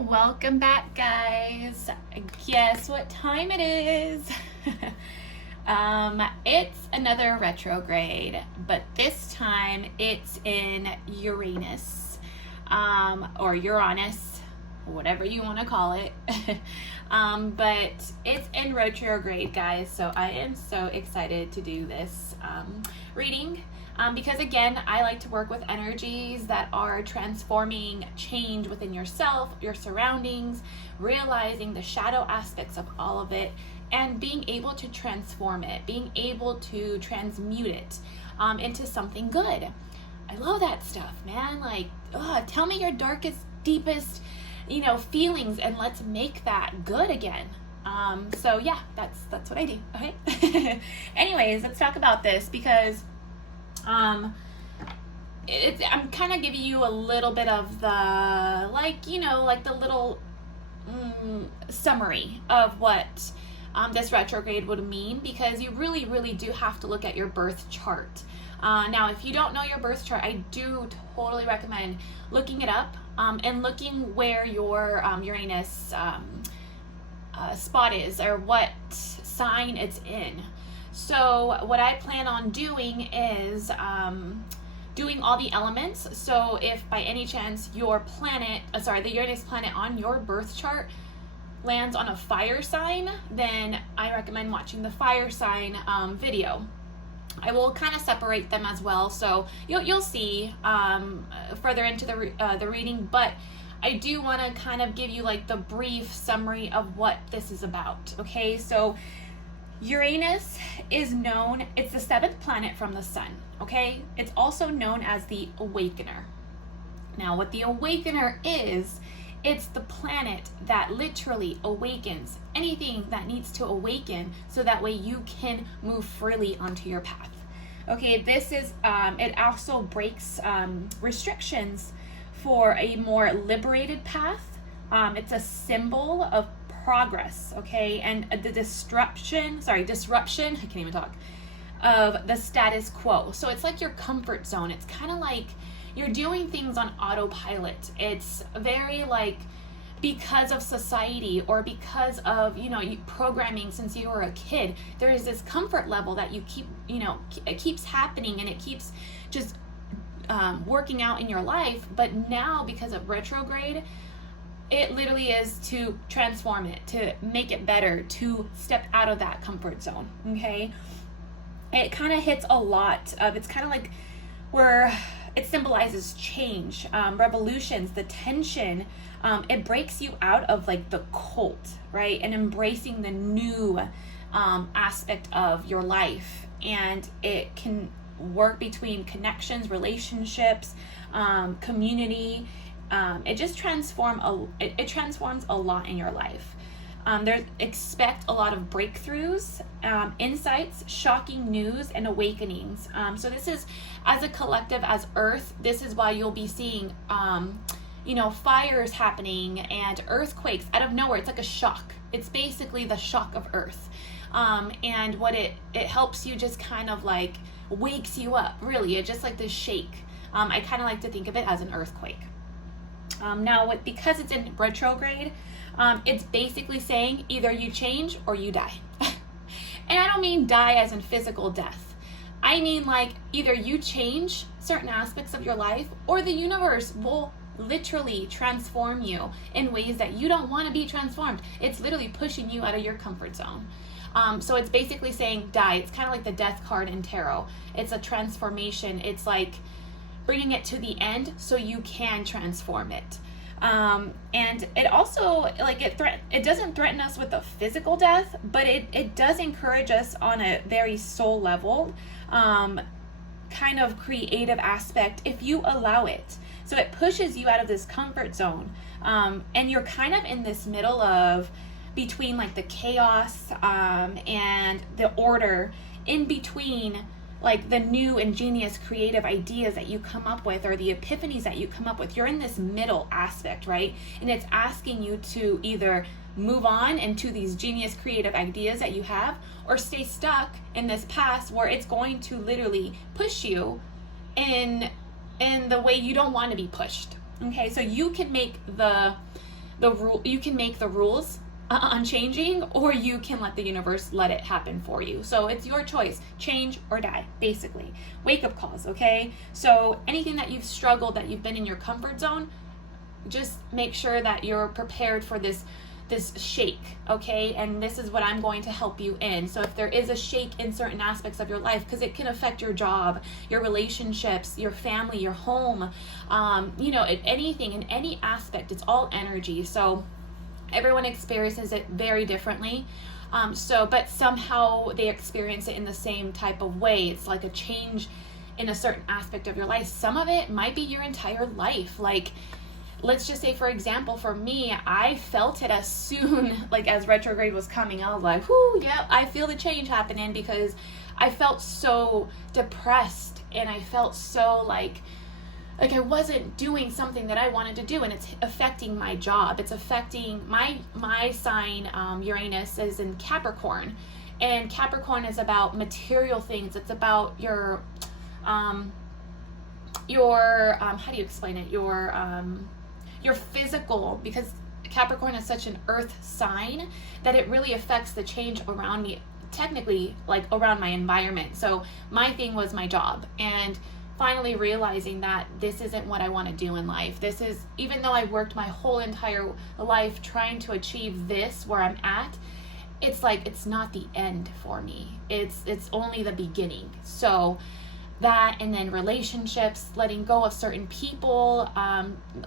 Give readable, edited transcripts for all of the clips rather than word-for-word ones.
Welcome back, guys. Guess what time it is? It's another retrograde, but this time it's in Uranus, or Uranus, whatever you want to call it. But it's in retrograde, guys, so I am so excited to do this reading. Because again, I like to work with energies that are transforming change within yourself, your surroundings, realizing the shadow aspects of all of it, and being able to transform it, being able to transmute it into something good. I love that stuff, man. Like, tell me your darkest, deepest, feelings, and let's make that good again. So yeah, that's what I do. Okay. Anyways, let's talk about this because I'm kind of giving you a little bit of the, the little summary of what this retrograde would mean, because you really, really do have to look at your birth chart. Now, if you don't know your birth chart, I do totally recommend looking it up and looking where your Uranus spot is, or what sign it's in. So what I plan on doing is doing all the elements. So if by any chance your planet, the Uranus planet on your birth chart lands on a fire sign, then I recommend watching the fire sign video. I will kind of separate them as well, so you'll see further into the reading, but I do want to kind of give you like the brief summary of what this is about. Okay, so Uranus is known, it's the seventh planet from the sun, okay? It's also known as the awakener. Now, what the awakener is, it's the planet that literally awakens anything that needs to awaken so that way you can move freely onto your path. Okay, this is, it also breaks restrictions for a more liberated path. It's a symbol of progress, okay, and the disruption, I can't even talk, of the status quo. So it's like your comfort zone. It's kind of like you're doing things on autopilot. It's very like, because of society or because of, programming since you were a kid, there is this comfort level that you keep, it keeps happening and it keeps just working out in your life. But now, because of retrograde, it literally is to transform it, to make it better, to step out of that comfort zone, okay? It kind of hits a lot of, it's kind of like where it symbolizes change, revolutions, the tension. It breaks you out of like the cult, right? And embracing the new aspect of your life. And it can work between connections, relationships, community. It just transforms a lot in your life. Expect a lot of breakthroughs, insights, shocking news, and awakenings. So this is, as a collective, as Earth, this is why you'll be seeing, fires happening and earthquakes out of nowhere. It's like a shock. It's basically the shock of Earth. And what it helps you, just kind of like wakes you up, really. It's just like this shake. I kind of like to think of it as an earthquake. Now, because it's in retrograde, it's basically saying either you change or you die. And I don't mean die as in physical death. I mean like either you change certain aspects of your life, or the universe will literally transform you in ways that you don't want to be transformed. It's literally pushing you out of your comfort zone. So it's basically saying die. It's kind of like the death card in tarot. It's a transformation. It's like bringing it to the end so you can transform it. And it also, like, it doesn't threaten us with a physical death, but it does encourage us on a very soul level, kind of creative aspect, if you allow it. So it pushes you out of this comfort zone, and you're kind of in this middle of between like the chaos and the order, in between like the new ingenious creative ideas that you come up with, or the epiphanies that you come up with. You're in this middle aspect, right? And it's asking you to either move on into these genius creative ideas that you have, or stay stuck in this past where it's going to literally push you in the way you don't want to be pushed. Okay, so you can make the you can make the rules unchanging, or you can let the universe let it happen for you. So it's your choice, change or die, basically. Wake up calls, okay? So anything that you've struggled, that you've been in your comfort zone, just make sure that you're prepared for this shake, okay? And this is what I'm going to help you in. So if there is a shake in certain aspects of your life, because it can affect your job, your relationships, your family, your home, you know, anything, in any aspect, it's all energy. So everyone experiences it very differently. But somehow they experience it in the same type of way. It's like a change in a certain aspect of your life. Some of it might be your entire life. Like, let's just say, for example, for me, I felt it as soon, like as retrograde was coming, I was like, whoo, yeah, I feel the change happening, because I felt so depressed, and I felt so like I wasn't doing something that I wanted to do, and it's affecting my job. It's affecting my sign. Uranus is in Capricorn, and Capricorn is about material things. It's about your how do you explain it? Your physical, because Capricorn is such an earth sign that it really affects the change around me, technically, like around my environment. So my thing was my job, and finally realizing that this isn't what I want to do in life. This is, even though I worked my whole entire life trying to achieve this where I'm at, it's like, it's not the end for me. It's only the beginning. So that, and then relationships, letting go of certain people,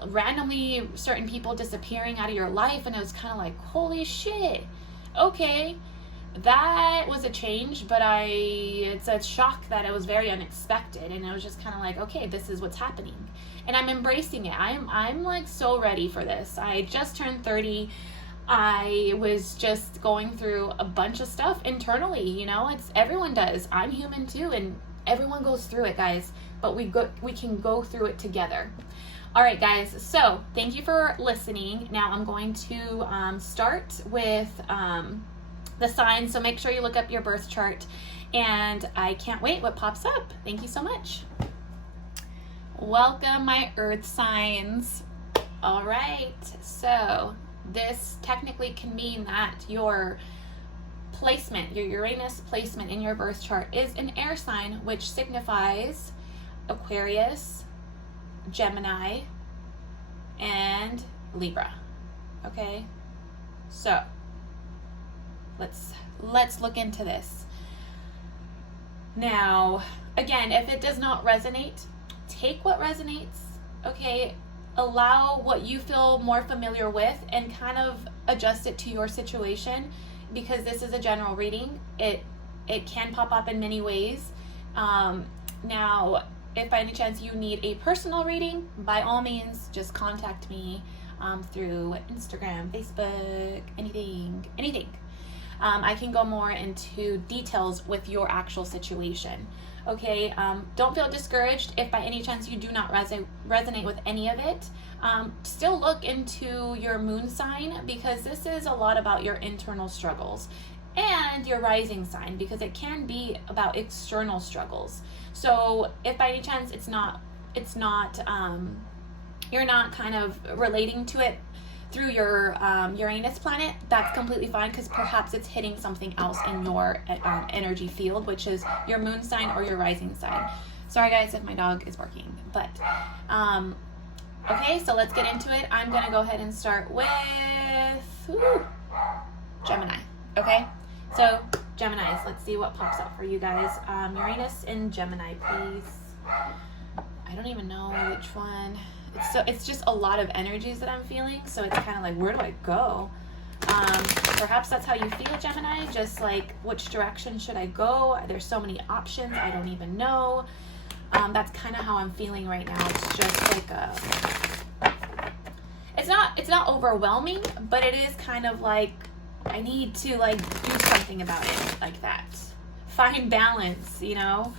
randomly certain people disappearing out of your life, and it was kind of like, holy shit, okay, that was a change, but it's a shock that it was very unexpected, and I was just kind of like, okay, this is what's happening, and I'm embracing it. I'm like so ready for this. I just turned 30. I was just going through a bunch of stuff internally, you know, everyone does. I'm human too, and everyone goes through it, guys, but we can go through it together. All right, guys, so thank you for listening. Now I'm going to start with the signs, so make sure you look up your birth chart, and I can't wait what pops up. Thank you so much. Welcome, my earth signs. All right, so this technically can mean that your placement, your Uranus placement in your birth chart is an air sign, which signifies Aquarius, Gemini, and Libra. Okay, so let's look into this. Now, again, if it does not resonate, take what resonates, okay? Allow what you feel more familiar with and kind of adjust it to your situation, because this is a general reading. It can pop up in many ways. Now, if by any chance you need a personal reading, by all means, just contact me through Instagram, Facebook, anything. I can go more into details with your actual situation. Okay, don't feel discouraged if by any chance you do not resonate with any of it. Still look into your moon sign, because this is a lot about your internal struggles, and your rising sign, because it can be about external struggles. So if by any chance you're not kind of relating to it through your Uranus planet, that's completely fine, because perhaps it's hitting something else in your energy field, which is your moon sign or your rising sign. Sorry guys if my dog is barking, but okay, so let's get into it. I'm gonna go ahead and start with Gemini. Okay, so Geminis, let's see what pops up for you guys. Uranus in Gemini, please. I don't even know which one. It's just a lot of energies that I'm feeling, so it's kind of like, where do I go? Perhaps that's how you feel, Gemini, just like, which direction should I go? There's so many options, I don't even know. That's kind of how I'm feeling right now. It's just like it's not overwhelming, but it is kind of like, I need to like do something about it, like that. Find balance, you know?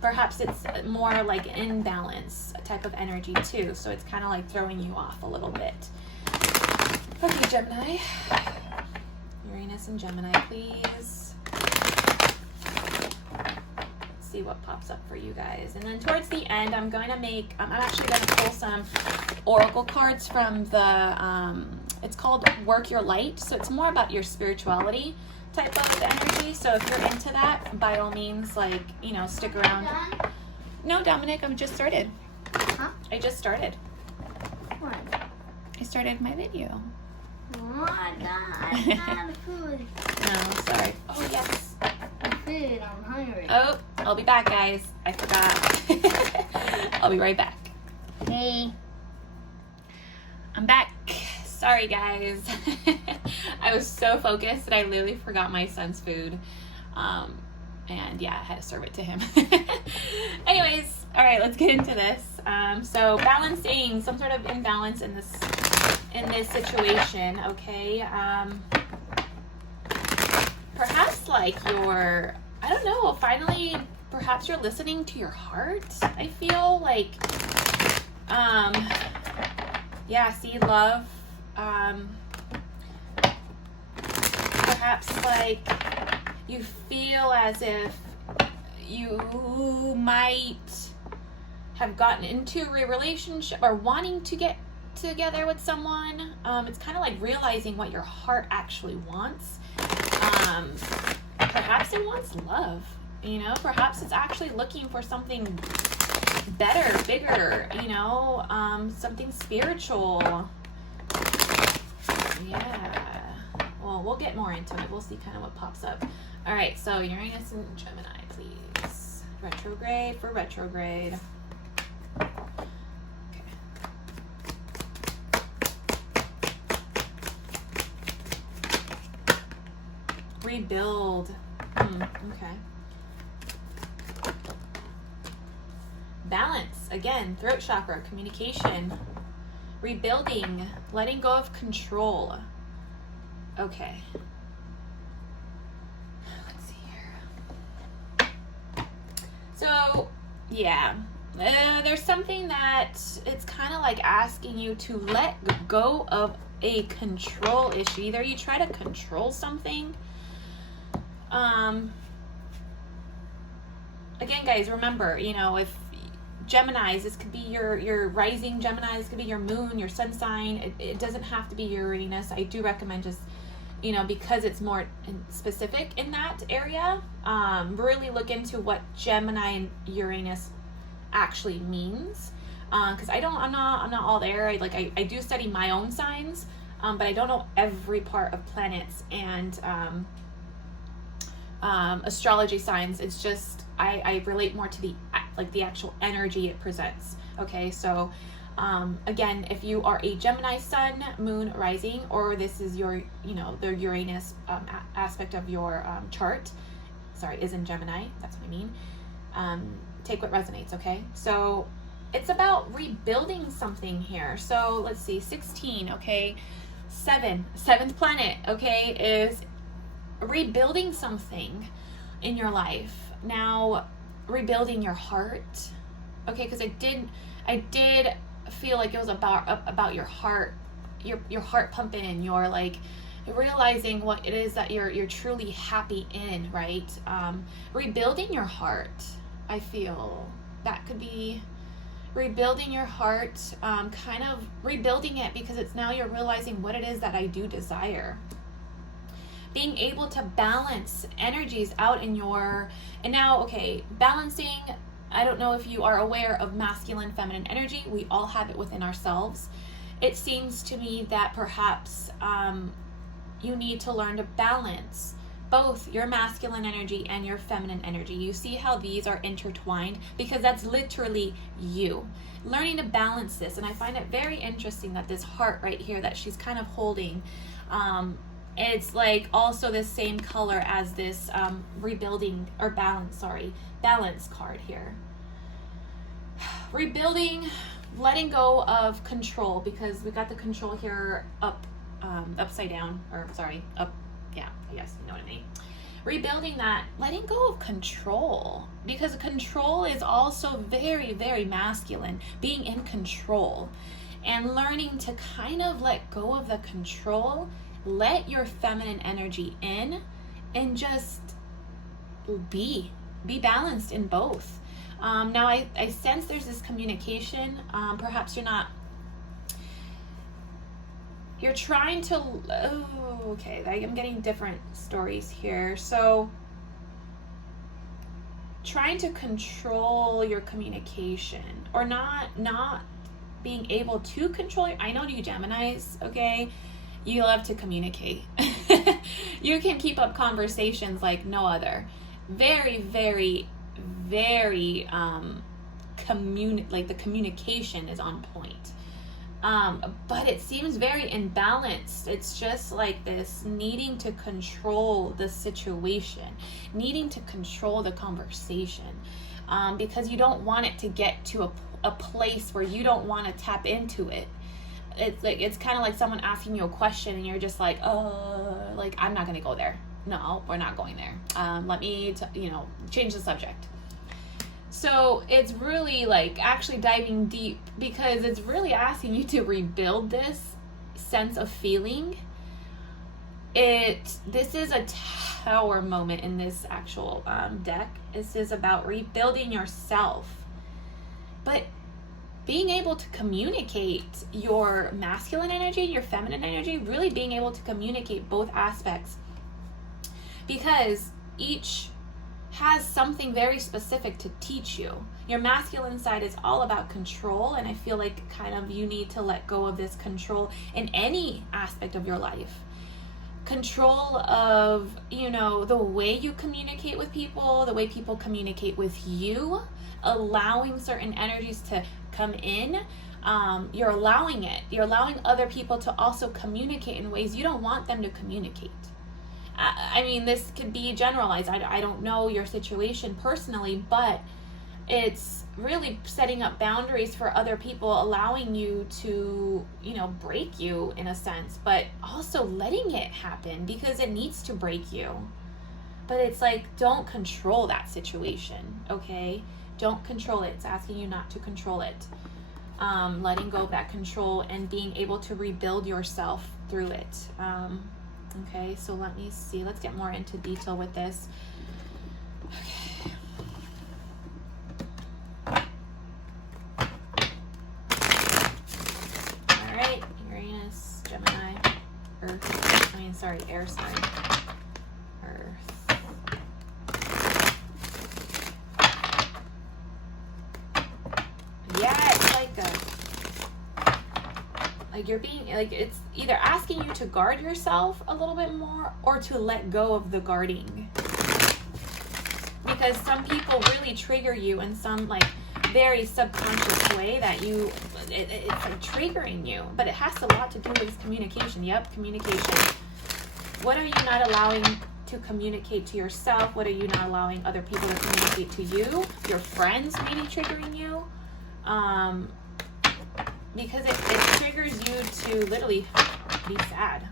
Perhaps it's more like imbalance type of energy too, so it's kind of like throwing you off a little bit. Okay, Gemini. Uranus and Gemini, please. Let's see what pops up for you guys. And then towards the end, I'm going to make, I'm actually going to pull some oracle cards from the, it's called Work Your Light. So it's more about your spirituality type of energy. So if you're into that, by all means, like, you know, stick around. No, Dominic, I'm just started. Huh? I just started. What? I started my video. Oh my god, I got the food. No, sorry. Oh, yes. The food, I'm hungry. Oh, I'll be back, guys. I forgot. I'll be right back. Hey. I'm back. Sorry, guys. I was so focused that I literally forgot my son's food. And yeah, I had to serve it to him. Anyways, all right, let's get into this. So balancing some sort of imbalance in this situation, okay? Perhaps like you're, I don't know, finally, perhaps you're listening to your heart. I feel like, yeah, see, love. Perhaps like you feel as if you might have gotten into a relationship or wanting to get together with someone. It's kind of like realizing what your heart actually wants. Perhaps it wants love, you know, perhaps it's actually looking for something better, bigger, you know, something spiritual. Yeah. Well, we'll get more into it. We'll see kind of what pops up. All right, so Uranus and Gemini, please. Retrograde for retrograde. Okay. Rebuild. Okay. Balance. Again, throat chakra, communication. Rebuilding. Letting go of control. Okay. Let's see here. So, yeah. There's something that it's kind of like asking you to let go of a control issue. Either you try to control something. Again, guys, remember, you know, if Geminis, this could be your rising Gemini, this could be your moon, your sun sign. It doesn't have to be Uranus. I do recommend just, you know, because it's more specific in that area, really look into what Gemini and Uranus actually means. Because I'm not all there. I do study my own signs, but I don't know every part of planets and astrology signs. It's just I relate more to the actual energy it presents. Okay, so again, if you are a Gemini sun, moon, rising, or this is your, you know, the Uranus aspect of your chart, sorry, is in Gemini, that's what I mean, take what resonates. Okay, so it's about rebuilding something here. So let's see, 16, okay, seventh planet, okay, is rebuilding something in your life. Now, rebuilding your heart, okay, because I did feel like it was about your heart, your heart pumping, you're like realizing what it is that you're truly happy in, right? Rebuilding your heart, I feel that could be rebuilding your heart, kind of rebuilding it because it's now you're realizing what it is that I do desire. Being able to balance energies out in your, and now, okay, balancing, I don't know if you are aware of masculine, feminine energy. We all have it within ourselves. It seems to me that perhaps you need to learn to balance both your masculine energy and your feminine energy. You see how these are intertwined? Because that's literally you. Learning to balance this. And I find it very interesting that this heart right here that she's kind of holding, it's like also the same color as this rebuilding or balance card here. Rebuilding, letting go of control, because we got the control here upside down, or sorry, up, yeah, I guess you know what I mean. Rebuilding that, letting go of control, because control is also very, very masculine, being in control, and learning to kind of let go of the control. Let your feminine energy in and just be. be balanced in both. Now I sense there's this communication. Perhaps you're trying to, okay, I'm getting different stories here. So trying to control your communication, or not being able to control it. I know you Geminis, okay? You love to communicate. You can keep up conversations like no other. Very, very, very like the communication is on point. But it seems very imbalanced. It's just like this needing to control the situation, needing to control the conversation, because you don't want it to get to a place where you don't want to tap into it. It's kind of like someone asking you a question and you're just like, like, I'm not going to go there. No, we're not going there. Let me, change the subject. So it's really like actually diving deep, because it's really asking you to rebuild this sense of feeling. This is a Tower moment in this actual deck. This is about rebuilding yourself, but being able to communicate your masculine energy, your feminine energy, really being able to communicate both aspects, because each has something very specific to teach you. Your masculine side is all about control, and I feel like kind of you need to let go of this control in any aspect of your life. Control of, the way you communicate with people, the way people communicate with you, allowing certain energies to come in. You're allowing it. You're allowing other people to also communicate in ways you don't want them to communicate. I mean, this could be generalized. I don't know your situation personally, but it's really setting up boundaries for other people, allowing you to, break you in a sense, but also letting it happen because it needs to break you. But it's like, don't control that situation, okay? Don't control it. It's asking you not to control it. Letting go of that control and being able to rebuild yourself through it. Okay, so let me see. Let's get more into detail with this. Okay. All right, Uranus, Gemini, air sign. Earth. Yeah, it's like you're being, like, it's either asking you to guard yourself a little bit more or to let go of the guarding. Because some people really trigger you in some like very subconscious way that it's like triggering you, but it has a lot to do with communication. Yep, communication. What are you not allowing to communicate to yourself? What are you not allowing other people to communicate to you? Your friends maybe triggering you. Because it triggers you to literally be sad.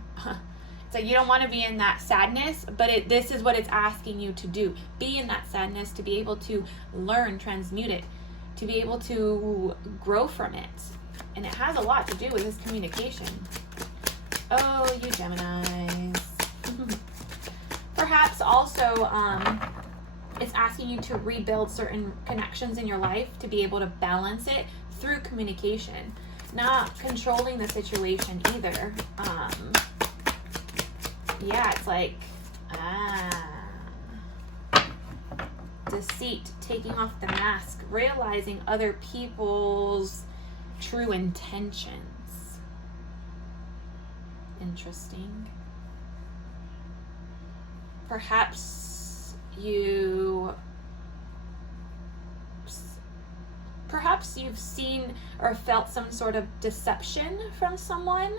It's like you don't want to be in that sadness, but this is what it's asking you to do. Be in that sadness to be able to learn, transmute it, to be able to grow from it. And it has a lot to do with this communication. Oh, you Geminis. Perhaps also it's asking you to rebuild certain connections in your life to be able to balance it through communication. Not controlling the situation either. Yeah, it's like deceit, taking off the mask, realizing other people's true intentions. Interesting. Perhaps you've seen or felt some sort of deception from someone.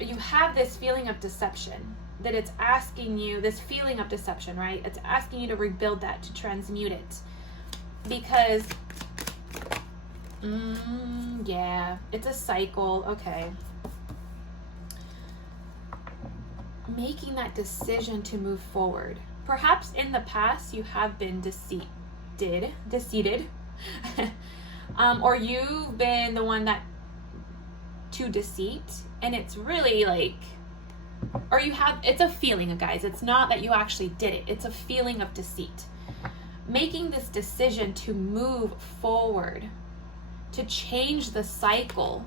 You have this feeling of deception that it's asking you, this feeling of deception, right? It's asking you to rebuild that, to transmute it. Because, yeah, it's a cycle. Okay. Making that decision to move forward. Perhaps in the past you have been deceived, or you've been the one that to deceit, and it's really like, or it's a feeling, guys. It's not that you actually did it. It's a feeling of deceit. Making this decision to move forward, to change the cycle.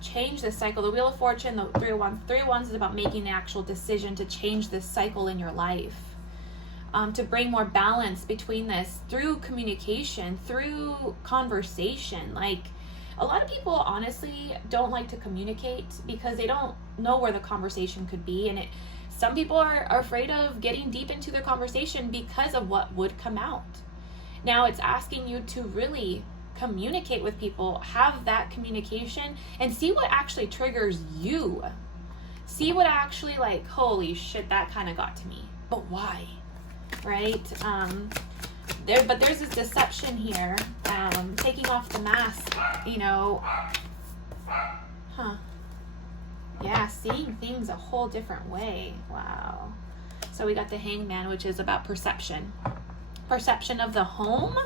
Change the cycle. The Wheel of Fortune, the 3 of Wands. 3 of Wands is about making the actual decision to change this cycle in your life. To bring more balance between this through communication, through conversation. Like, a lot of people honestly don't like to communicate because they don't know where the conversation could be. And some people are afraid of getting deep into their conversation because of what would come out. Now it's asking you to really communicate with people, have that communication, and see what actually triggers you. See what actually, like, holy shit, that kind of got to me. But why? Right? But there's this deception here, taking off the mask, you know. Yeah, seeing things a whole different way. Wow. So we got the Hangman, which is about perception. Perception of the home?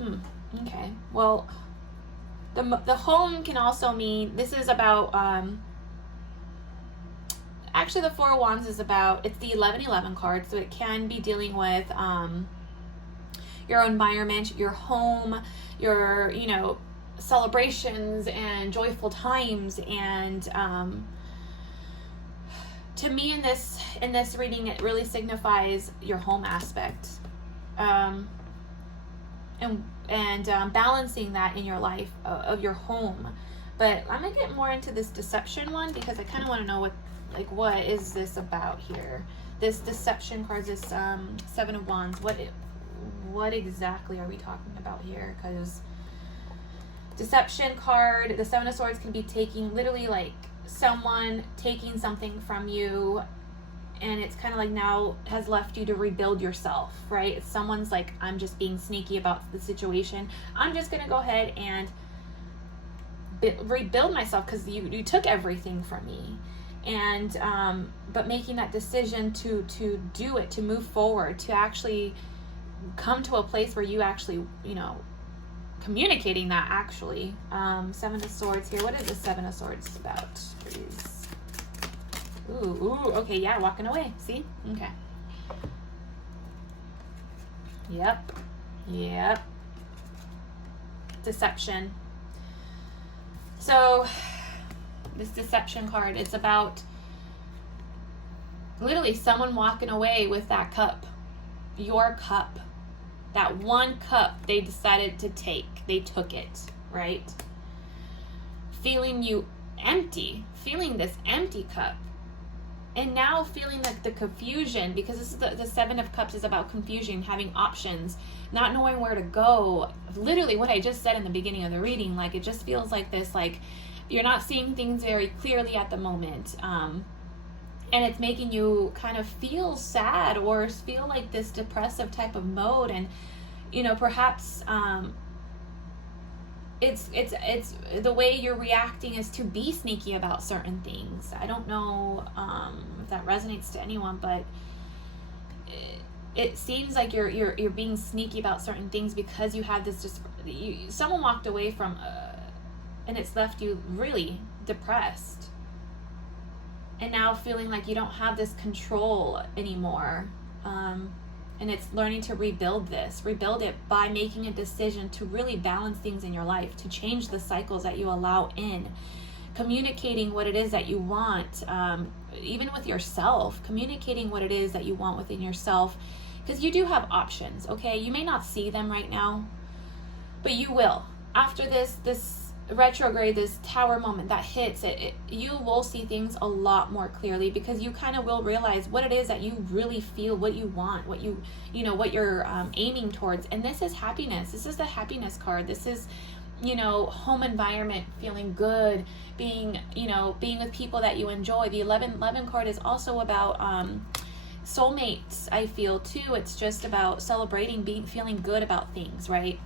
Okay. Well, the home can also mean, this is about, actually the 4 of Wands is about, it's the 11-11 card, so it can be dealing with your environment, your home, your, you know, celebrations and joyful times. And to me in this reading, it really signifies your home aspect, and balancing that in your life of your home. But I'm gonna get more into this deception one because I kind of want to know what is this about here. This deception card, this 7 of Wands. What exactly are we talking about here? Because deception card, the 7 of Swords, can be taking, literally, like, someone taking something from you, and it's kind of like now has left you to rebuild yourself, right? It's someone's like, I'm just being sneaky about the situation. I'm just gonna go ahead and rebuild myself because you took everything from me. And but making that decision to do it, to move forward, to actually come to a place where you actually, you know, communicating that actually. 7 of Swords here. What is the 7 of Swords about, please? Ooh, okay, yeah, walking away. See? Okay. Yep. Deception. So this deception card, it's about literally someone walking away with that cup, your cup, that one cup they decided to take. They took it, right? Feeling you empty, feeling this empty cup. And now feeling like the confusion, because this is the 7 of Cups is about confusion, having options, not knowing where to go. Literally what I just said in the beginning of the reading, like it just feels like this, like you're not seeing things very clearly at the moment. And it's making you kind of feel sad or feel like this depressive type of mode. And, you know, perhaps it's the way you're reacting is to be sneaky about certain things. I don't know if that resonates to anyone, but it seems like you're being sneaky about certain things because you have this someone walked away from and it's left you really depressed, and now feeling like you don't have this control anymore. And it's learning to rebuild it by making a decision to really balance things in your life, to change the cycles that you allow in, communicating what it is that you want, even with yourself, communicating what it is that you want within yourself, because you do have options, okay? You may not see them right now, but you will. After this retrograde, this tower moment that hits, you will see things a lot more clearly, because you kind of will realize what it is that you really feel, what you want, what what you're aiming towards. And this is happiness. This is the happiness card. This is, home environment, feeling good, being with people that you enjoy. The 11 card is also about soulmates, I feel too. It's just about celebrating, feeling good about things, right?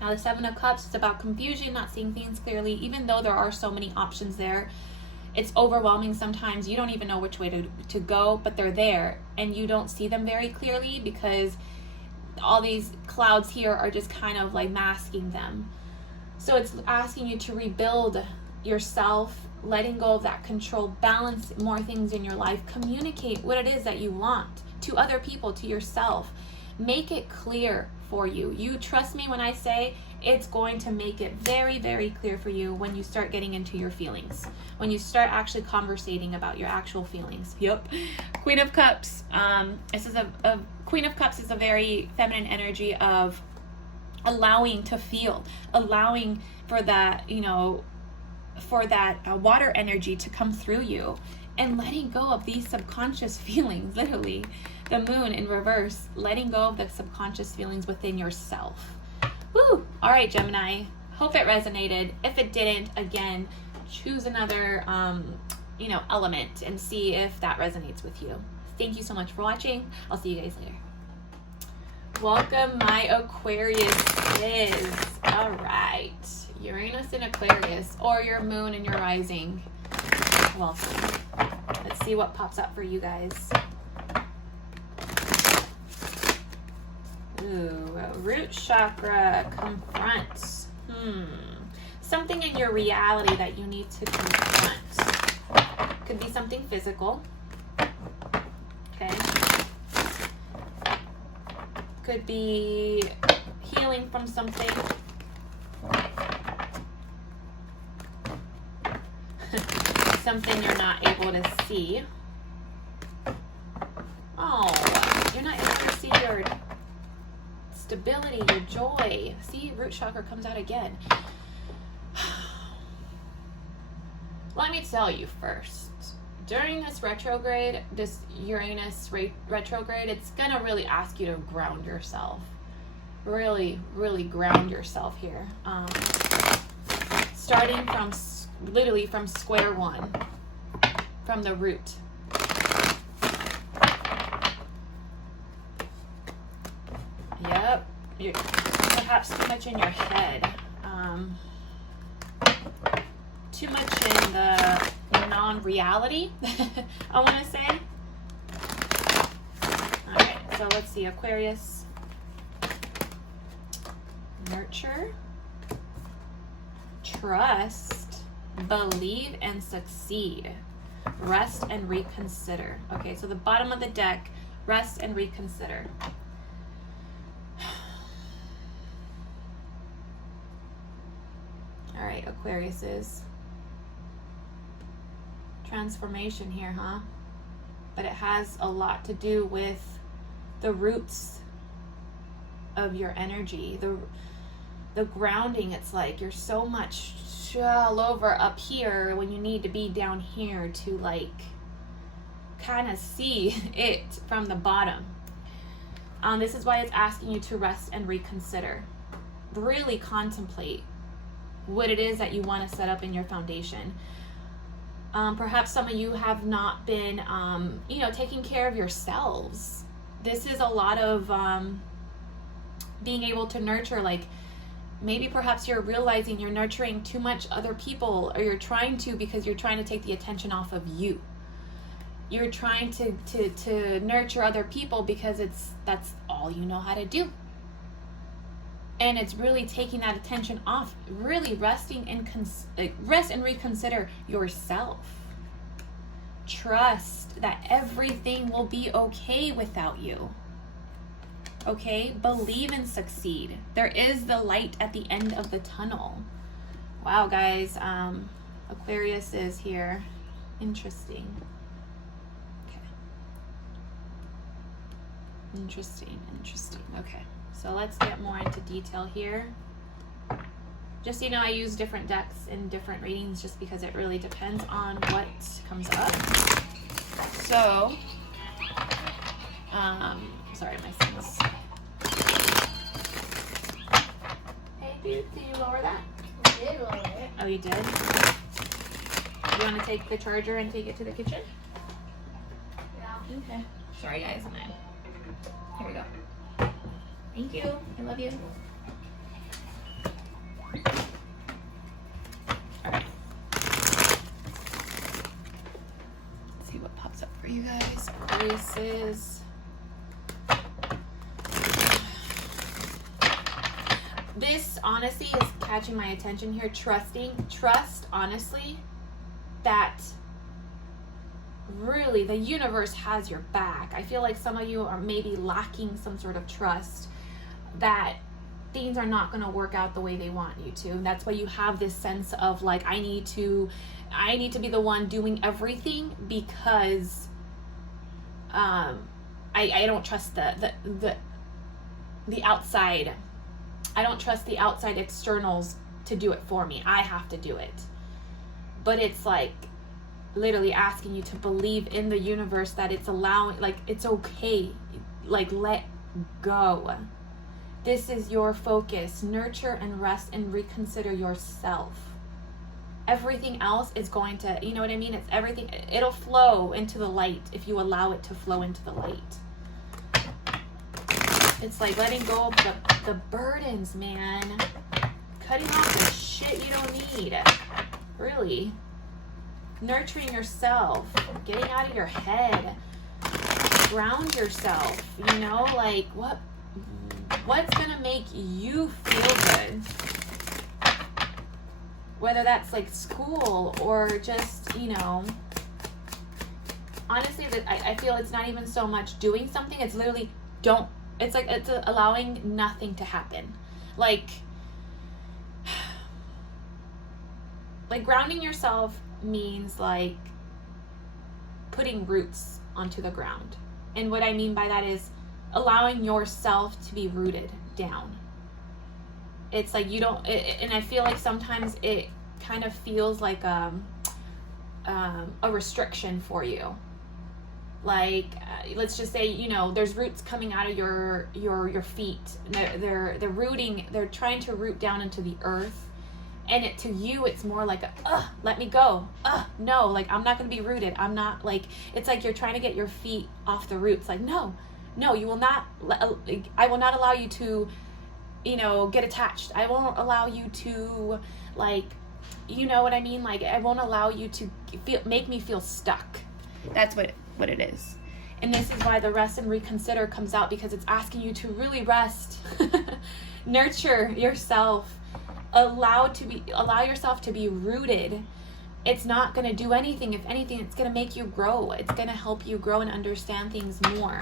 Now the 7 of Cups is about confusion, not seeing things clearly. Even though there are so many options there, it's overwhelming sometimes. You don't even know which way to go, but they're there and you don't see them very clearly because all these clouds here are just kind of like masking them. So it's asking you to rebuild yourself, letting go of that control, balance more things in your life, communicate what it is that you want to other people, to yourself. Make it clear for you. You trust me when I say it's going to make it very, very clear for you when you start getting into your feelings, when you start actually conversating about your actual feelings. Yep. Queen of Cups. This is a Queen of Cups is a very feminine energy of allowing to feel, allowing for that, you know, for that water energy to come through you, and letting go of these subconscious feelings. Literally, the moon in reverse, letting go of the subconscious feelings within yourself. Woo! All right, Gemini, hope it resonated. If it didn't, again, choose another you know, element and see if that resonates with you. Thank you so much for watching. I'll see you guys later. Welcome, my Aquariuses. All right, Uranus in Aquarius, or your moon and your rising. Welcome. Let's see what pops up for you guys. Ooh, root chakra confronts. Something in your reality that you need to confront. Could be something physical. Okay. Could be healing from something. Something you're not able to see. Oh, you're not able to see your stability, your joy. See, root chakra comes out again. Let me tell you first, during this retrograde, this Uranus retrograde, it's gonna really ask you to ground yourself. Really, really ground yourself here. Starting from literally from square one, from the root. Yep, you're perhaps too much in your head. Too much in the non-reality, I want to say. All right, so let's see, Aquarius. Nurture, trust, believe and succeed, rest and reconsider. Okay, so the bottom of the deck, rest and reconsider. All right, Aquariuses. Transformation here, huh? But it has a lot to do with the roots of your energy, the grounding. It's like you're so much all over up here when you need to be down here to like kind of see it from the bottom. This is why it's asking you to rest and reconsider. Really contemplate what it is that you want to set up in your foundation. Perhaps some of you have not been, you know, taking care of yourselves. This is a lot of being able to nurture, like maybe perhaps you're realizing you're nurturing too much other people, or you're trying to because you're trying to take the attention off of you. You're trying to nurture other people because that's all you know how to do. And it's really taking that attention off, really rest and reconsider yourself. Trust that everything will be okay without you. Okay? Believe and succeed. There is the light at the end of the tunnel. Wow, guys. Aquarius is here. Interesting. Okay. Interesting. Okay. So let's get more into detail here. Just so you know, I use different decks in different readings just because it really depends on what comes up. So, sorry, my son's. Hey, dude, can you lower that? I did lower it. Oh, you did? You want to take the charger and take it to the kitchen? Yeah. Okay. Sorry, guys. Here we go. Thank you. I love you. All right. Let's see what pops up for you guys. Aquariuses. This honestly is catching my attention here. Trust, honestly, that really the universe has your back. I feel like some of you are maybe lacking some sort of trust that things are not going to work out the way they want you to. And that's why you have this sense of like, I need to be the one doing everything because I don't trust the outside. I don't trust the outside externals to do it for me. I have to do it. But it's like literally asking you to believe in the universe that it's allowing, like, it's okay. Like, let go. This is your focus. Nurture and rest and reconsider yourself. Everything else is going to, you know what I mean? It's everything. It'll flow into the light if you allow it to flow into the light. It's like letting go of the burdens, man. Cutting off the shit you don't need. Really. Nurturing yourself. Getting out of your head. Ground yourself. You know, like what's gonna make you feel good? Whether that's like school or just, you know, honestly, I feel it's not even so much doing something. It's literally it's allowing nothing to happen. Like grounding yourself means like putting roots onto the ground. And what I mean by that is allowing yourself to be rooted down. It's like you don't, and I feel like sometimes it kind of feels like a restriction for you. Like, let's just say, you know, there's roots coming out of your feet. They're rooting. They're trying to root down into the earth, and to you, it's more like let me go. No, like I'm not going to be rooted. I'm not like. It's like you're trying to get your feet off the roots. Like no, you will not. I will not allow you to, you know, get attached. I won't allow you to, like, you know what I mean? Like, I won't allow you to make me feel stuck. That's what it is. And this is why the rest and reconsider comes out, because it's asking you to really rest, nurture yourself, allow yourself to be rooted. It's not going to do anything. If anything, it's going to make you grow. It's going to help you grow and understand things more.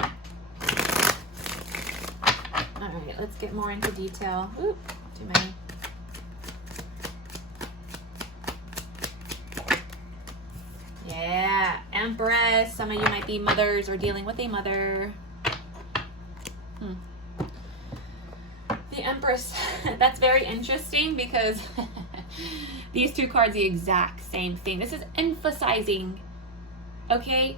All right, let's get more into detail. Ooh, too many. Yeah, Empress. Some of you might be mothers or dealing with a mother. The Empress. That's very interesting because these two cards are the exact same thing. This is emphasizing, okay?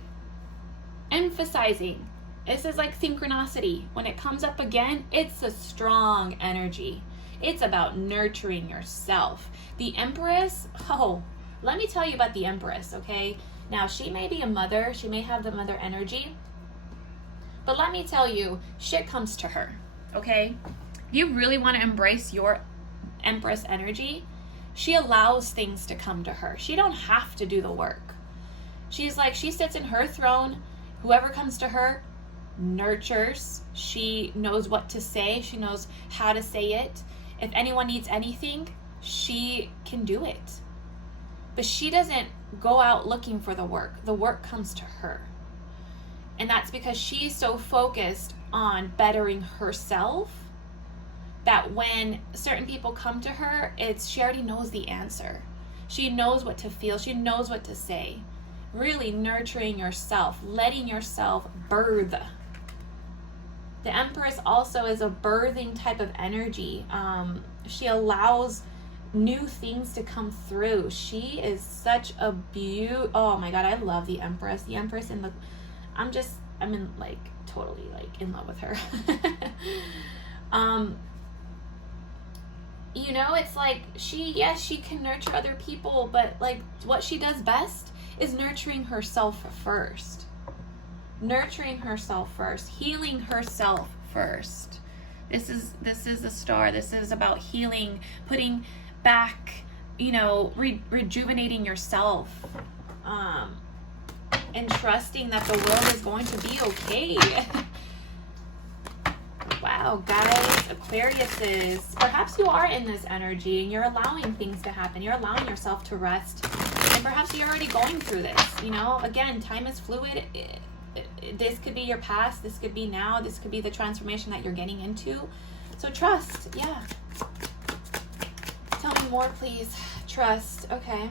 Emphasizing. This is like synchronicity. When it comes up again, it's a strong energy. It's about nurturing yourself. The Empress, let me tell you about the Empress, okay? Now, she may be a mother. She may have the mother energy. But let me tell you, shit comes to her, okay? If you really want to embrace your Empress energy, she allows things to come to her. She don't have to do the work. She's like, she sits in her throne. Whoever comes to her nurtures. She knows what to say. She knows how to say it. If anyone needs anything, she can do it. But she doesn't go out looking for the work. The work comes to her. And that's because she's so focused on bettering herself that when certain people come to her, she already knows the answer. She knows what to feel. She knows what to say. Really nurturing yourself, letting yourself birth. The Empress also is a birthing type of energy. She allows new things to come through. She is such a oh my God, I love the Empress. The Empress I'm in like totally like in love with her. You know, it's like she can nurture other people, but like what she does best is nurturing herself first. Nurturing herself first, healing herself first. This is the star. This is about healing, putting back, you know, rejuvenating yourself, and trusting that the world is going to be okay. Wow. Wow, guys, Aquariuses, perhaps you are in this energy and you're allowing things to happen. You're allowing yourself to rest. And perhaps you're already going through this. You know, again, time is fluid. This could be your past. This could be now. This could be the transformation that you're getting into. So trust. Yeah. Tell me more, please. Trust. Okay.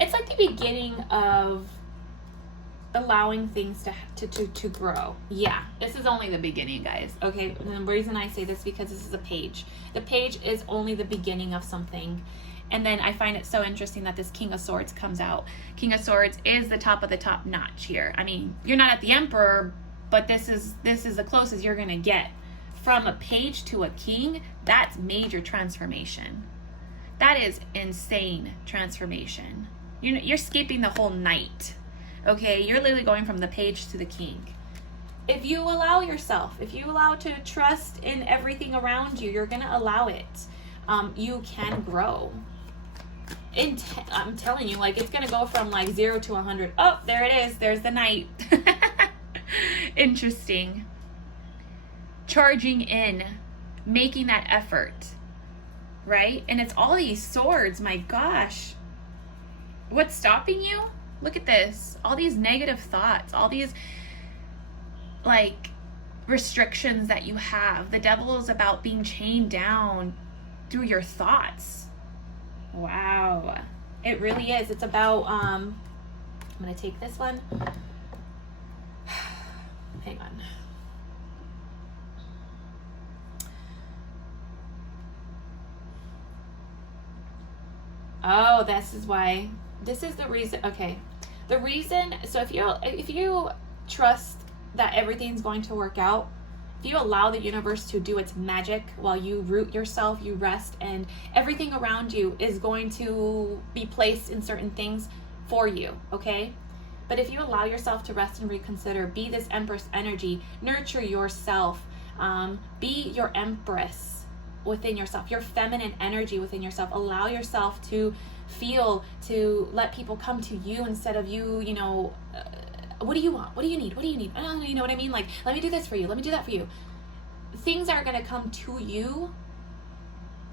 It's like the beginning of allowing things to grow. Yeah, this is only the beginning, guys. Okay, and the reason I say this because this is a page. The page is only the beginning of something. And then I find it so interesting that this King of Swords comes out. King of Swords is the top of the top notch here. I mean, you're not at the Emperor, but this is the closest you're gonna get. From a page to a king, that's major transformation. That is insane transformation. You're skipping the whole night. Okay, you're literally going from the page to the king. If you allow yourself, if you allow to trust in everything around you, you're gonna allow it. You can grow. I'm telling you, like, it's gonna go from like 0 to 100. Oh, there it is. There's the knight. Interesting. Charging in, making that effort, right? And it's all these swords. My gosh, what's stopping you? Look at this. All these negative thoughts, all these like restrictions that you have. The devil is about being chained down through your thoughts. Wow, it really is. It's about I'm gonna take this one. Hang on. Oh, this is why. This is the reason. Okay, the reason. So if you trust that everything's going to work out, if you allow the universe to do its magic while you root yourself, you rest, and everything around you is going to be placed in certain things for you, okay? But if you allow yourself to rest and reconsider, be this Empress energy, nurture yourself, be your Empress within yourself, your feminine energy within yourself. Allow yourself to feel, to let people come to you instead of you, what do you want? What do you need? What do you need? Oh, you know what I mean? Like, let me do this for you. Let me do that for you. Things are going to come to you,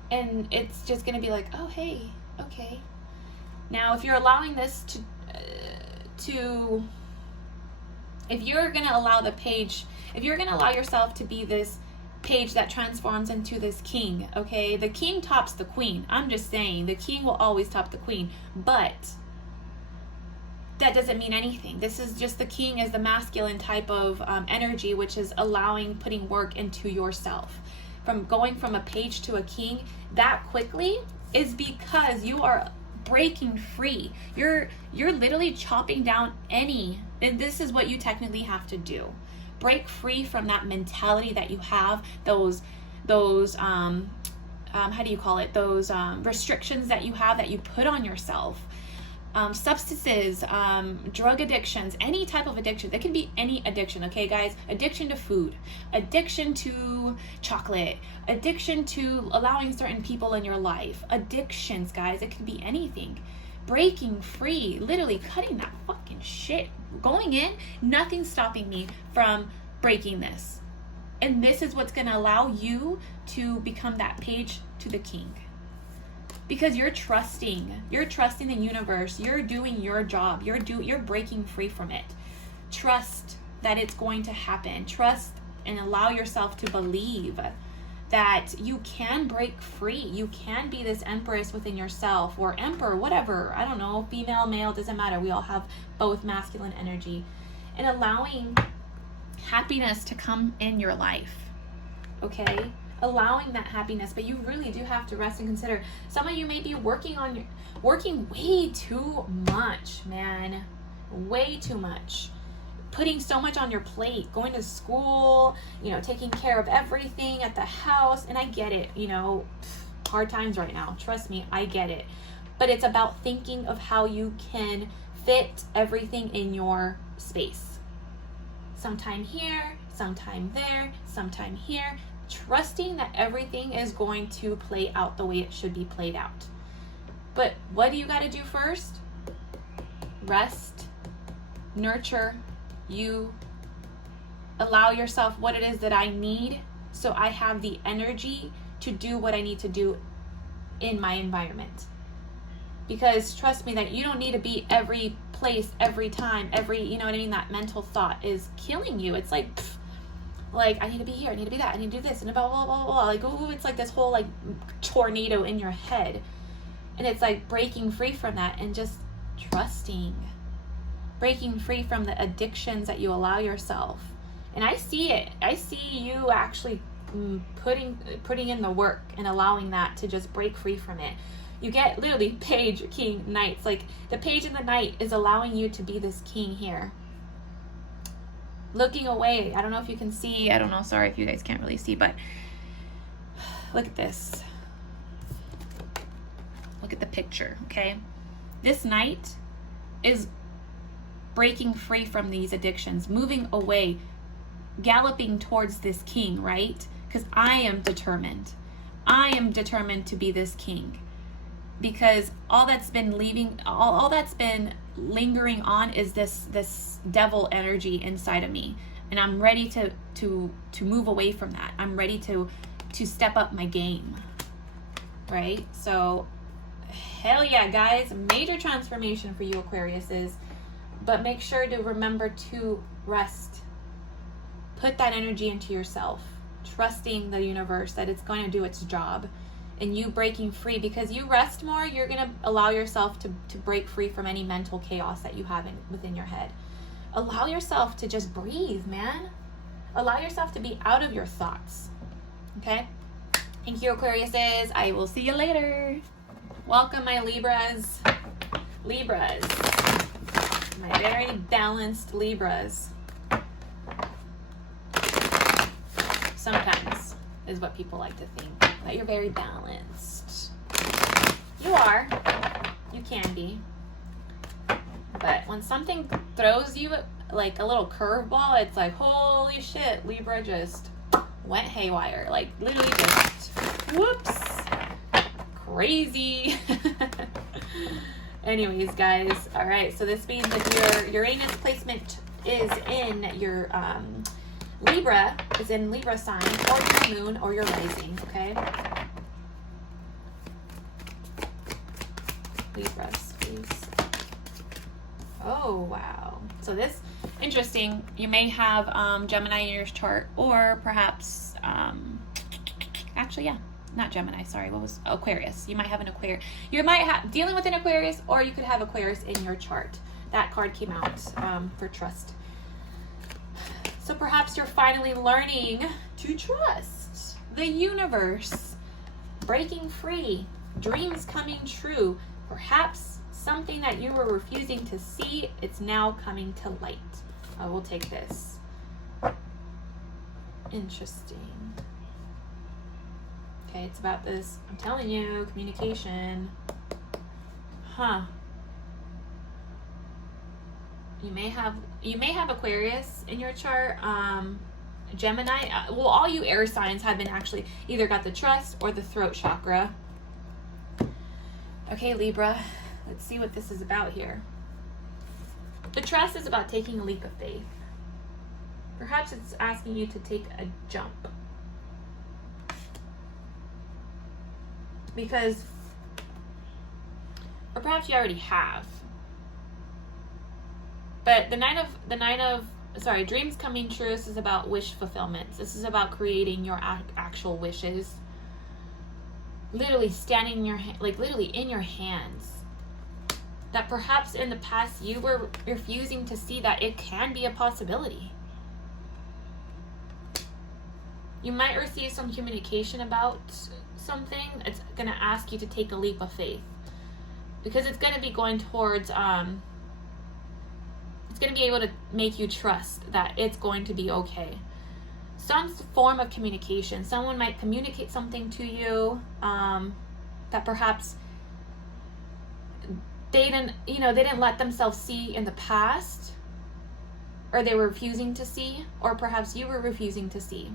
and it's just going to be like, oh, hey, okay. Now, if you're allowing this if you're going to allow the page, if you're going to allow yourself to be this page that transforms into this king, okay? The king tops the queen. I'm just saying, the king will always top the queen, but that doesn't mean anything. This is just, the king is the masculine type of energy, which is putting work into yourself. From going from a page to a king that quickly is because you are breaking free. You're literally chopping down and this is what you technically have to do. Break free from that mentality that you have, those how do you call it? Those restrictions that you have that you put on yourself. Substances, drug addictions, any type of addiction. It can be any addiction, okay, guys? Addiction to food, addiction to chocolate, addiction to allowing certain people in your life. Addictions, guys, it can be anything. Breaking free, literally cutting that fucking shit. Going in, nothing's stopping me from breaking this. And this is what's going to allow you to become that page to the king. Because you're trusting the universe. You're doing your job. You're breaking free from it. Trust that it's going to happen. Trust and allow yourself to believe that you can break free. You can be this empress within yourself, or emperor, whatever. I don't know, female, male, doesn't matter. We all have both masculine energy. And allowing happiness to come in your life, okay? Allowing that happiness, but you really do have to rest and consider. Some of you may be working way too much, man. Way too much. Putting so much on your plate, going to school, taking care of everything at the house. And I get it, hard times right now. Trust me, I get it. But it's about thinking of how you can fit everything in your space. Sometime here, sometime there, sometime here. Trusting that everything is going to play out the way it should be played out. But what do you got to do first? Rest, nurture you, allow yourself what it is that I need, so I have the energy to do what I need to do in my environment. Because trust me that you don't need to be every place, every time, you know what I mean? That mental thought is killing you. It's like I need to be here, I need to be that, I need to do this, and blah, blah, blah, blah. Like, ooh, it's like this whole like tornado in your head. And it's like breaking free from that and just trusting. Breaking free from the addictions that you allow yourself. And I see it. I see you actually putting in the work and allowing that to just break free from it. You get literally page, king, knights. Like the page and the knight is allowing you to be this king here. Looking away. I don't know if you can see. I don't know. Sorry if you guys can't really see, but look at this. Look at the picture, okay? This knight is breaking free from these addictions, moving away, galloping towards this king, right? Because I am determined. I am determined to be this king. Because all that's been all that's been lingering on is this devil energy inside of me. And I'm ready to move away from that. I'm ready to step up my game. Right? So hell yeah, guys. Major transformation for you Aquariuses. But make sure to remember to rest. Put that energy into yourself. Trusting the universe that it's going to do its job. And you breaking free, because you rest more, you're going to allow yourself to break free from any mental chaos that you have within your head. Allow yourself to just breathe, man. Allow yourself to be out of your thoughts. Okay? Thank you, Aquariuses. I will see you later. Welcome, my Libras. Libras. My very balanced Libras. Sometimes is what people like to think. That you're very balanced. You are. You can be. But when something throws you like a little curveball, it's like, holy shit, Libra just went haywire. Like, literally just, whoops. Crazy. Anyways, guys. All right. So this means that your Uranus placement is in your Libra, is in Libra sign, or your moon, or your rising, okay? Libras, please. Oh, wow. So this, interesting. You may have Gemini in your chart, or perhaps, actually, yeah, not Gemini, sorry. What was Aquarius? You might have an Aquarius. You might have, dealing with an Aquarius, or you could have Aquarius in your chart. That card came out for trust. So perhaps you're finally learning to trust the universe, breaking free, dreams coming true. Perhaps something that you were refusing to see, it's now coming to light. I will take this. Interesting. Okay, it's about this. I'm telling you, communication. Huh. You may have Aquarius in your chart, Gemini. Well, all you air signs have been actually either got the trust or the throat chakra. Okay, Libra, let's see what this is about here. The trust is about taking a leap of faith. Perhaps it's asking you to take a jump. Because, or perhaps you already have. But dreams coming true, this is about wish fulfillment. This is about creating your actual wishes. Literally standing in your, literally in your hands. That perhaps in the past you were refusing to see that it can be a possibility. You might receive some communication about something. It's going to ask you to take a leap of faith. Because it's going to be going towards, it's going to be able to make you trust that it's going to be okay. Some form of communication. Someone might communicate something to you that perhaps they didn't let themselves see in the past, or they were refusing to see, or perhaps you were refusing to see.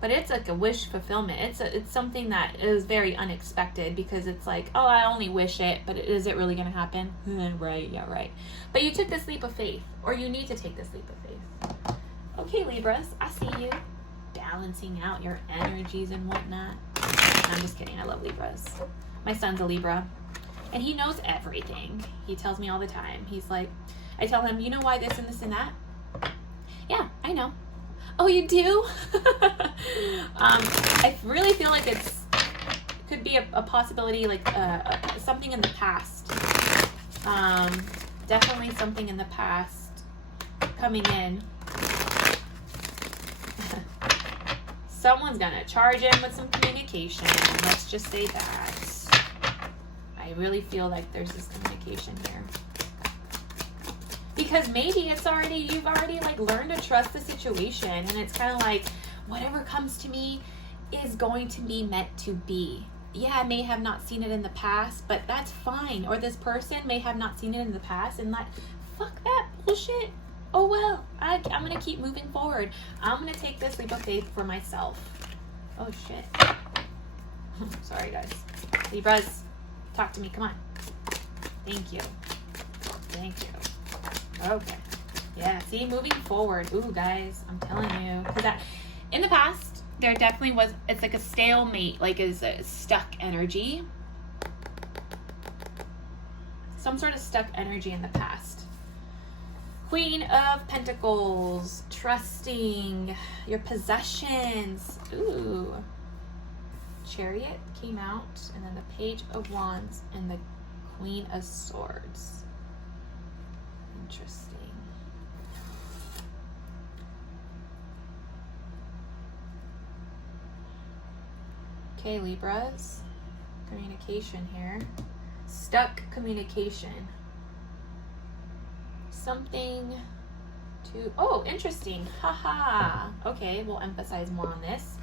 But it's like a wish fulfillment. It's something that is very unexpected, because it's like, oh, I only wish it, but is it really going to happen? Right, yeah, right. But you took this leap of faith, or you need to take this leap of faith. Okay, Libras, I see you. Balancing out your energies and whatnot. I'm just kidding. I love Libras. My son's a Libra. And he knows everything. He tells me all the time. He's like, I tell him, you know why this and this and that? Yeah, I know. Oh, you do? I really feel like it could be a possibility, like something in the past. Definitely something in the past coming in. Someone's gonna charge in with some communication. Let's just say that. I really feel like there's this communication here. Because maybe you've already like learned to trust the situation, and it's kind of like whatever comes to me is going to be meant to be. Yeah, I may have not seen it in the past, but that's fine. Or this person may have not seen it in the past, and like, fuck that bullshit. Oh well, I'm gonna keep moving forward. I'm gonna take this leap of faith for myself. Oh shit. Sorry guys. Libras, talk to me, come on. Thank you. Thank you. Okay. Yeah, see, moving forward. Ooh guys, I'm telling you. Because in the past, there definitely was, it's like a stalemate, like is a stuck energy. Some sort of stuck energy in the past. Queen of Pentacles, trusting your possessions. Ooh. Chariot came out, and then the Page of Wands and the Queen of Swords. Interesting. Okay, Libras. Communication here. Stuck communication. Something to, oh, interesting. Haha. Okay, we'll emphasize more on this.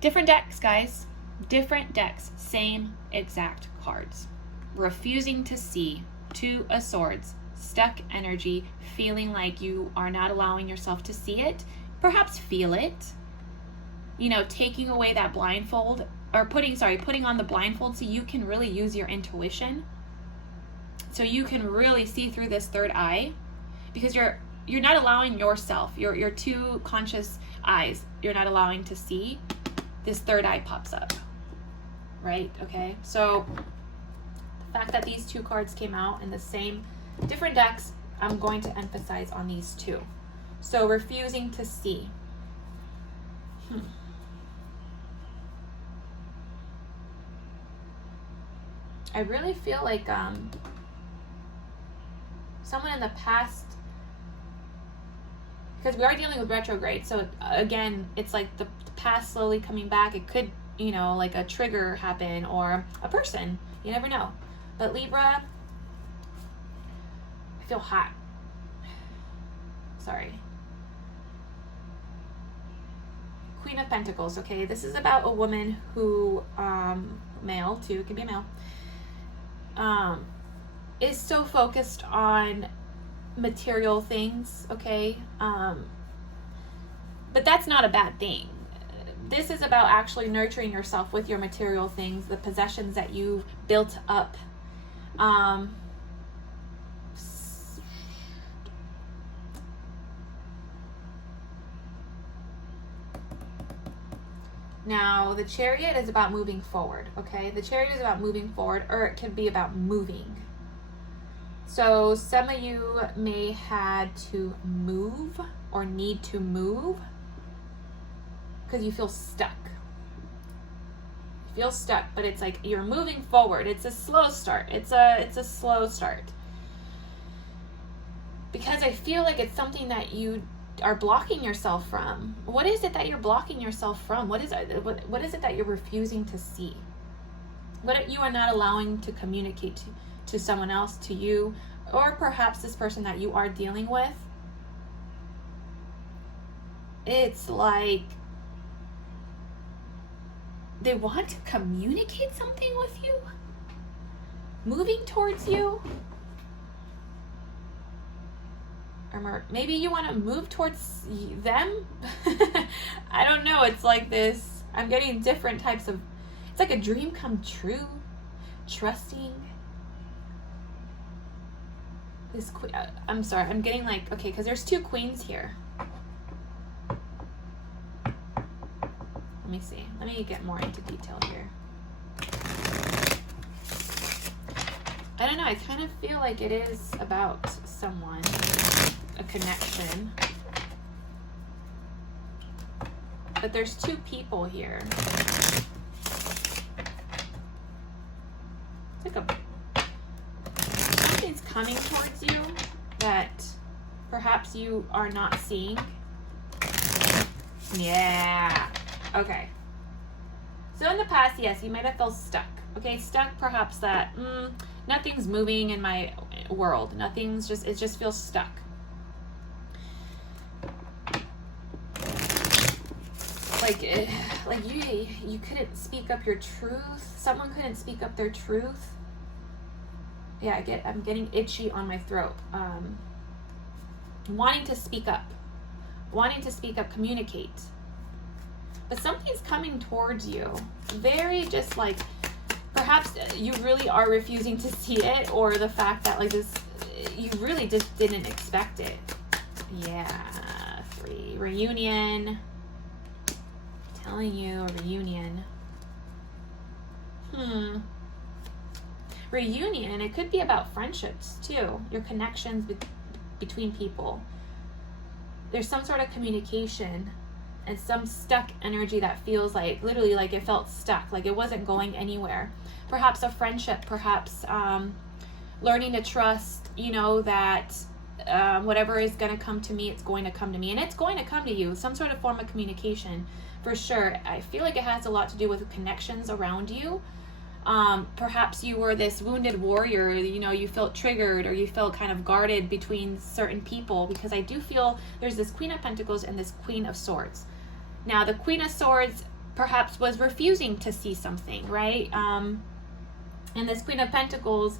Different decks, guys. Different decks. Same exact cards. Refusing to see. Two of Swords. Stuck energy. Feeling like you are not allowing yourself to see it. Perhaps feel it. You know, taking away that blindfold, or putting on the blindfold so you can really use your intuition. So you can really see through this third eye, because you're not allowing yourself, your two conscious eyes, you're not allowing to see. This third eye pops up, right? Okay, so the fact that these two cards came out in the same, different decks, I'm going to emphasize on these two. So refusing to see. I really feel like someone in the past, because we are dealing with retrograde, so again, it's like the past slowly coming back. It could, you know, like a trigger happen, or a person, you never know. But Libra, I feel hot. Sorry. Queen of Pentacles, okay, this is about a woman who, male too, it can be a male, is so focused on material things, okay? But that's not a bad thing. This is about actually nurturing yourself with your material things, the possessions that you've built up. Now, the Chariot is about moving forward, okay? The Chariot is about moving forward, or it can be about moving. So some of you may had to move or need to move because you feel stuck. You feel stuck, but it's like you're moving forward. It's a slow start. It's a slow start. Because I feel like it's something that you are blocking yourself from. What is it that you're blocking yourself from? What is it that you're refusing to see? What you are not allowing to communicate to someone else, to you, or perhaps this person that you are dealing with? It's like they want to communicate something with you, moving towards you. Or maybe you want to move towards them. I don't know. It's like this. I'm getting different types of, it's like a dream come true. Trusting. this queen, I'm sorry, I'm getting like, okay, because there's 2 queens here. Let me see. Let me get more into detail here. I don't know. I kind of feel like it is about someone, a connection. But there's 2 people here. It's like something's coming towards you that perhaps you are not seeing. Yeah. Okay. So in the past, yes, you might have felt stuck. Okay, stuck perhaps that nothing's moving in my world. Nothing's just, it just feels stuck. Like you couldn't speak up your truth. Someone couldn't speak up their truth. Yeah, I'm getting itchy on my throat. Wanting to speak up, communicate. But something's coming towards you. Very just like, perhaps you really are refusing to see it, or the fact that like this, you really just didn't expect it. Yeah, 3. Reunion. I'm telling you, a reunion. Reunion, it could be about friendships too. Your connections between people. There's some sort of communication and some stuck energy that feels like, literally like it felt stuck, like it wasn't going anywhere. Perhaps a friendship, perhaps learning to trust, you know, that whatever is going to come to me, it's going to come to me. And it's going to come to you. Some sort of form of communication, for sure. I feel like it has a lot to do with connections around you. Perhaps you were this wounded warrior, you know, you felt triggered or you felt kind of guarded between certain people, because I do feel there's this Queen of Pentacles and this Queen of Swords. Now, the Queen of Swords perhaps was refusing to see something, right? And this Queen of Pentacles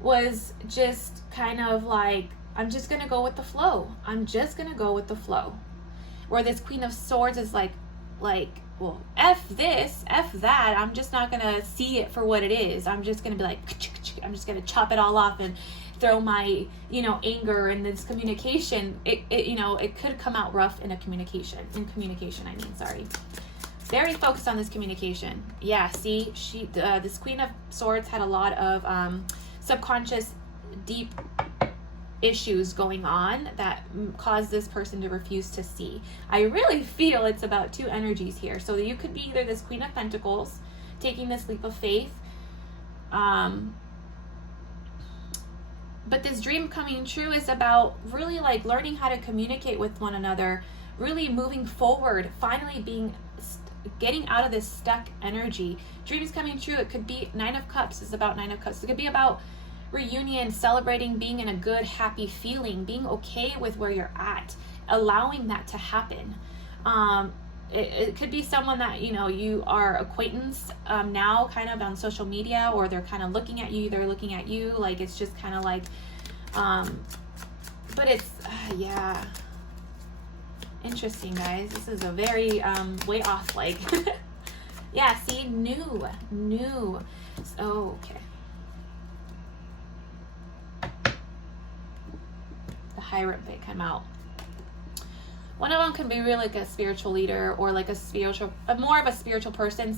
was just kind of like, I'm just going to go with the flow. I'm just going to go with the flow. Where this Queen of Swords is like, well, F this, F that. I'm just not going to see it for what it is. I'm just going to be like, I'm just going to chop it all off and throw my, you know, anger and this communication. You know, it could come out rough in communication. Sorry. Very focused on this communication. Yeah, see, this Queen of Swords had a lot of subconscious, deep issues going on that caused this person to refuse to see. I really feel it's about 2 energies here. So you could be either this Queen of Pentacles taking this leap of faith, but this dream coming true is about really like learning how to communicate with one another, really moving forward, finally getting out of this stuck energy. Dreams coming true, it could be 9 of Cups. It's about 9 of Cups. It could be about reunion, celebrating, being in a good, happy feeling, being okay with where you're at, allowing that to happen. It could be someone that, you know, you are acquaintance now kind of on social media, or they're kind of looking at you, they're looking at you, like it's just kind of like, but it's, yeah. Interesting, guys. This is a very way off, like, yeah, see, new. So, okay. The Hierophant come out. One of them can be really like a spiritual leader, or like more of a spiritual person.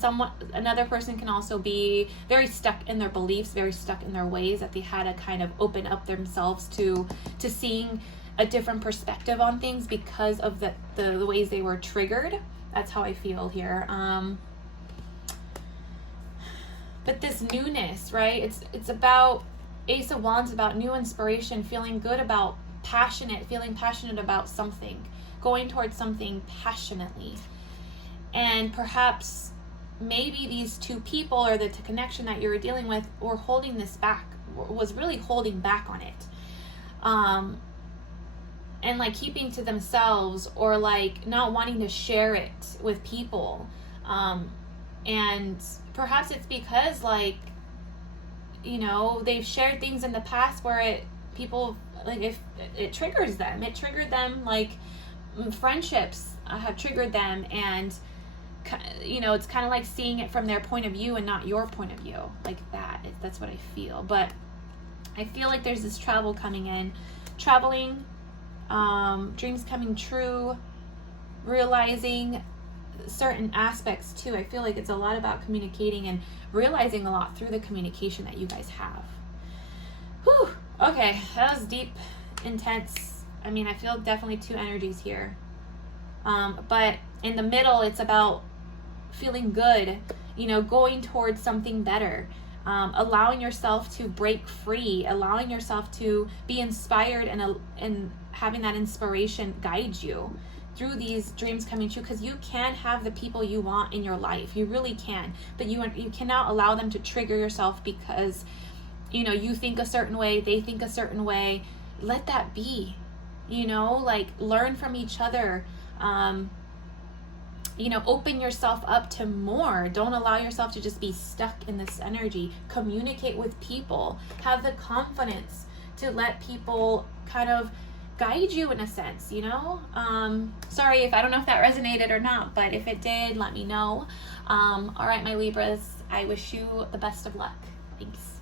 Another person can also be very stuck in their beliefs, very stuck in their ways, that they had to kind of open up themselves to seeing a different perspective on things because of the ways they were triggered. That's how I feel here. But this newness, right? It's about Ace of Wands, about new inspiration, feeling good about feeling passionate about something, going towards something passionately. And perhaps maybe these 2 people, or the connection that you were dealing with, were holding this back, was really holding back on it. And like keeping to themselves, or like not wanting to share it with people. And perhaps it's because, like, you know, they've shared things in the past where people, like, if it triggers them, like friendships have triggered them, and, you know, it's kind of like seeing it from their point of view and not your point of view, like that. That's what I feel. But I feel like there's this travel coming in. Traveling, dreams coming true, realizing certain aspects too. I feel like it's a lot about communicating and realizing a lot through the communication that you guys have. Whew. Okay, that was deep, intense. I mean, I feel definitely two energies here. But in the middle, it's about feeling good, you know, going towards something better, allowing yourself to break free, allowing yourself to be inspired, and having that inspiration guide you through these dreams coming true, because you can have the people you want in your life. You really can, but you cannot allow them to trigger yourself because, you know, you think a certain way, they think a certain way. Let that be, you know, like learn from each other. You know, open yourself up to more. Don't allow yourself to just be stuck in this energy. Communicate with people. Have the confidence to let people kind of guide you in a sense, you know? Sorry if I don't know if that resonated or not, but if it did, let me know. All right, my Libras, I wish you the best of luck. Thanks.